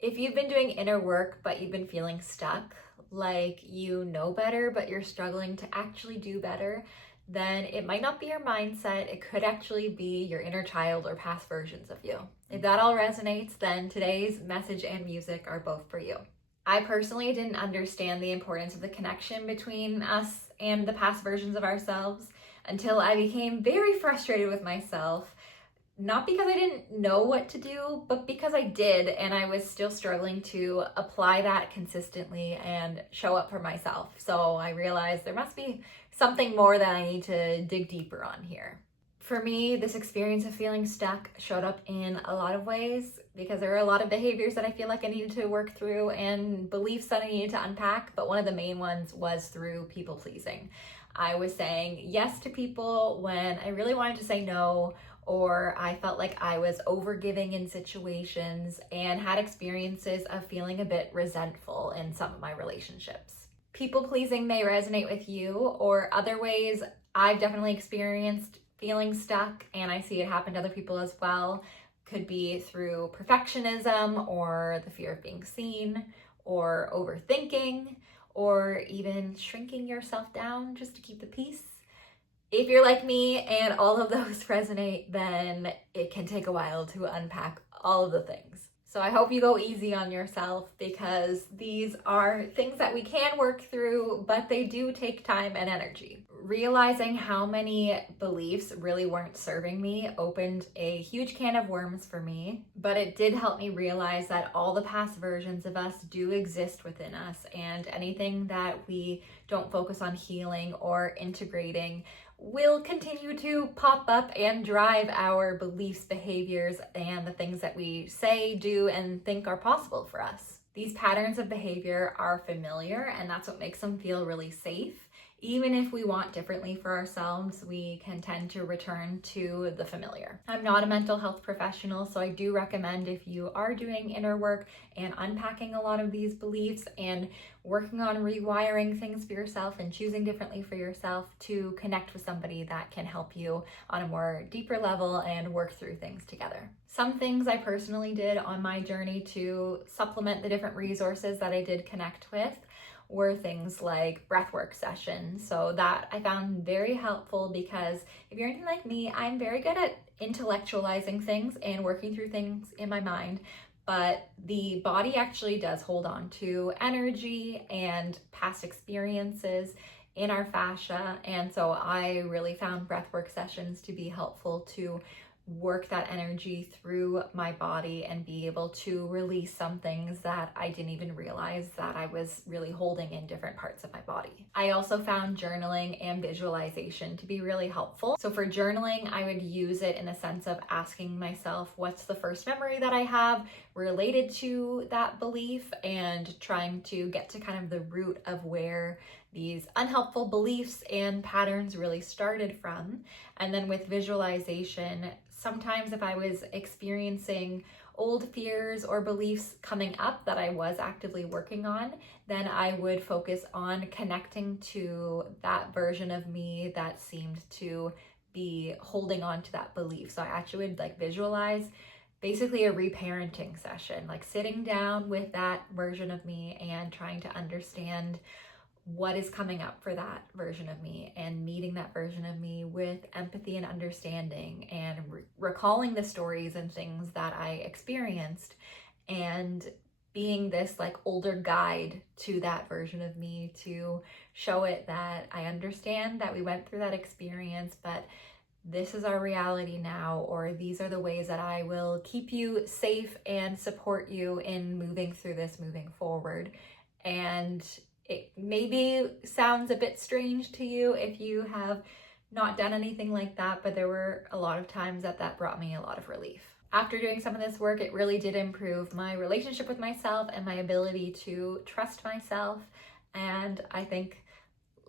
If you've been doing inner work, but you've been feeling stuck, like you know better, but you're struggling to actually do better, then it might not be your mindset. It could actually be your inner child or past versions of you. If that all resonates, then today's message and music are both for you. I personally didn't understand the importance of the connection between us and the past versions of ourselves until I became very frustrated with myself, not because I didn't know what to do, but because I did, and I was still struggling to apply that consistently and show up for myself. So I realized there must be something more that I need to dig deeper on here. For me, this experience of feeling stuck showed up in a lot of ways because there are a lot of behaviors that I feel like I needed to work through and beliefs that I needed to unpack, but one of the main ones was through people pleasing. I was saying yes to people when I really wanted to say no, or I felt like I was overgiving in situations and had experiences of feeling a bit resentful in some of my relationships. People pleasing may resonate with you, or other ways I've definitely experienced feeling stuck, and I see it happen to other people as well. Could be through perfectionism, or the fear of being seen, or overthinking, or even shrinking yourself down just to keep the peace. If you're like me and all of those resonate, then it can take a while to unpack all of the things. So I hope you go easy on yourself, because these are things that we can work through, but they do take time and energy. Realizing how many beliefs really weren't serving me opened a huge can of worms for me, but it did help me realize that all the past versions of us do exist within us, and anything that we don't focus on healing or integrating will continue to pop up and drive our beliefs, behaviors, and the things that we say, do, and think are possible for us. These patterns of behavior are familiar, and that's what makes them feel really safe. Even if we want differently for ourselves, we can tend to return to the familiar. I'm not a mental health professional, so I do recommend, if you are doing inner work and unpacking a lot of these beliefs and working on rewiring things for yourself and choosing differently for yourself, to connect with somebody that can help you on a more deeper level and work through things together. Some things I personally did on my journey to supplement the different resources that I did connect with were things like breathwork sessions. So that I found very helpful, because if you're anything like me, I'm very good at intellectualizing things and working through things in my mind, but the body actually does hold on to energy and past experiences in our fascia. And so I really found breathwork sessions to be helpful to work that energy through my body and be able to release some things that I didn't even realize that I was really holding in different parts of my body. I also found journaling and visualization to be really helpful. So for journaling, I would use it in the sense of asking myself, what's the first memory that I have related to that belief, and trying to get to kind of the root of where these unhelpful beliefs and patterns really started from. And then with visualization, sometimes if I was experiencing old fears or beliefs coming up that I was actively working on, then I would focus on connecting to that version of me that seemed to be holding on to that belief. So I actually would visualize basically a reparenting session, like sitting down with that version of me and trying to understand what is coming up for that version of me, and meeting that version of me with empathy and understanding, and recalling the stories and things that I experienced, and being this older guide to that version of me to show it that I understand that we went through that experience, but this is our reality now, or these are the ways that I will keep you safe and support you in moving through this moving forward. And it maybe sounds a bit strange to you if you have not done anything like that, but there were a lot of times that brought me a lot of relief. After doing some of this work, it really did improve my relationship with myself and my ability to trust myself. And I think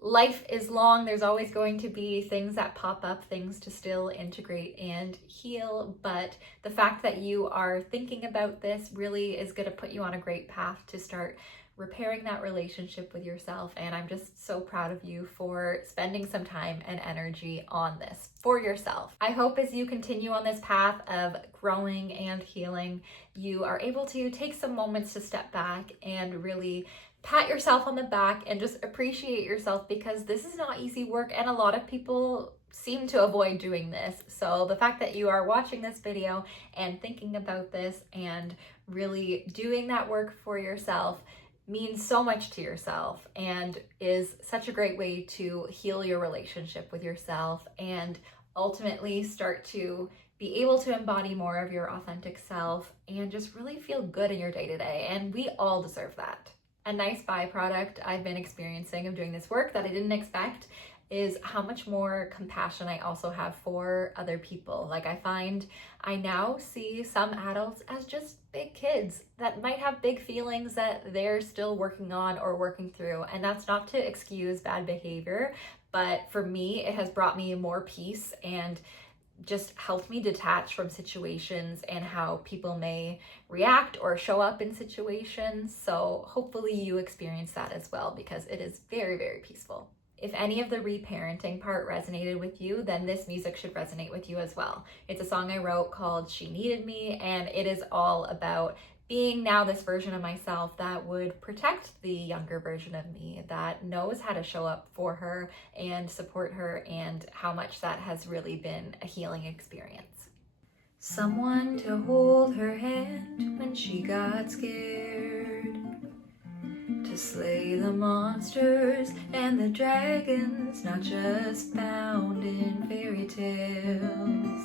life is long. There's always going to be things that pop up, things to still integrate and heal. But the fact that you are thinking about this really is going to put you on a great path to start repairing that relationship with yourself. And I'm just so proud of you for spending some time and energy on this for yourself. I hope as you continue on this path of growing and healing, you are able to take some moments to step back and really pat yourself on the back and just appreciate yourself, because this is not easy work and a lot of people seem to avoid doing this. So the fact that you are watching this video and thinking about this and really doing that work for yourself means so much to yourself and is such a great way to heal your relationship with yourself and ultimately start to be able to embody more of your authentic self and just really feel good in your day-to-day. And we all deserve that. A nice byproduct I've been experiencing of doing this work that I didn't expect is how much more compassion I also have for other people. Like, I find I now see some adults as just big kids that might have big feelings that they're still working on or working through. And that's not to excuse bad behavior, but for me, it has brought me more peace and just helped me detach from situations and how people may react or show up in situations. So hopefully you experience that as well, because it is very, very peaceful. If any of the reparenting part resonated with you, then this music should resonate with you as well. It's a song I wrote called She Needed Me, and it is all about being now this version of myself that would protect the younger version of me, that knows how to show up for her and support her, and how much that has really been a healing experience. Someone to hold her hand when she got scared, to slay the monsters and the dragons, not just found in fairy tales.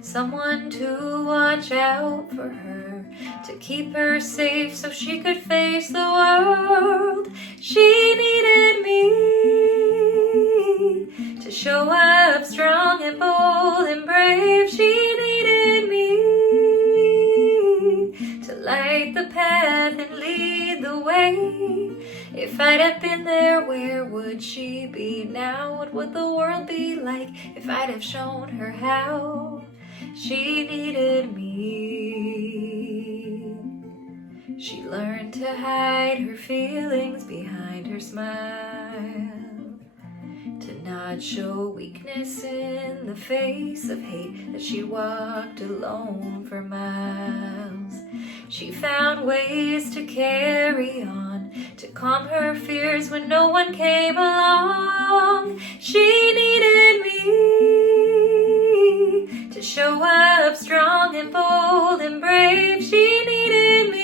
Someone to watch out for her, to keep her safe so she could face the world. She needed me to show up strong and bold and brave. She needed me to light the path and lead the way. If I'd have been there, where would she be now? What would the world be like if I'd have shown her how? She needed me. She learned to hide her feelings behind her smile, to not show weakness in the face of hate, as she walked alone for miles. She found ways to carry on, to calm her fears when no one came along. She needed me to show up strong and bold and brave. She needed me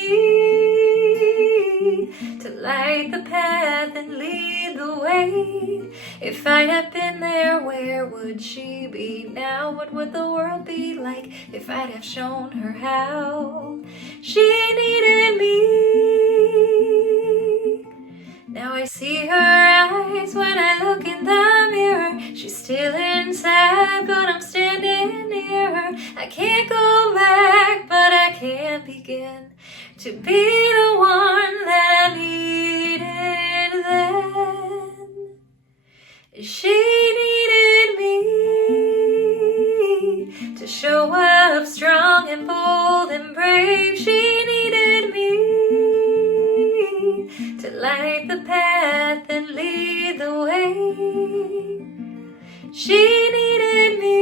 to light the path and lead the way. If I'd have been there, where would she be now? What would the world be like if I'd have shown her how? She needed me. Now I see her eyes when I look in the mirror. She's still inside, but I'm standing near her. I can't go back, but I can begin to be the one that I needed then. She needed me to show up strong and bold and brave. She needed me to light the path and lead the way. She needed me.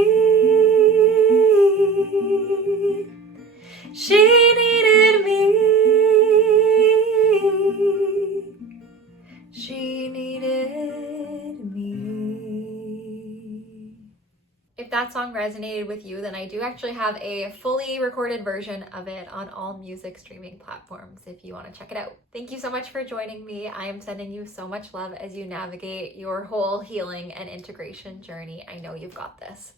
She needed me. She needed me. If that song resonated with you, then I do actually have a fully recorded version of it on all music streaming platforms if you want to check it out. Thank you so much for joining me. I am sending you so much love as you navigate your whole healing and integration journey. I know you've got this.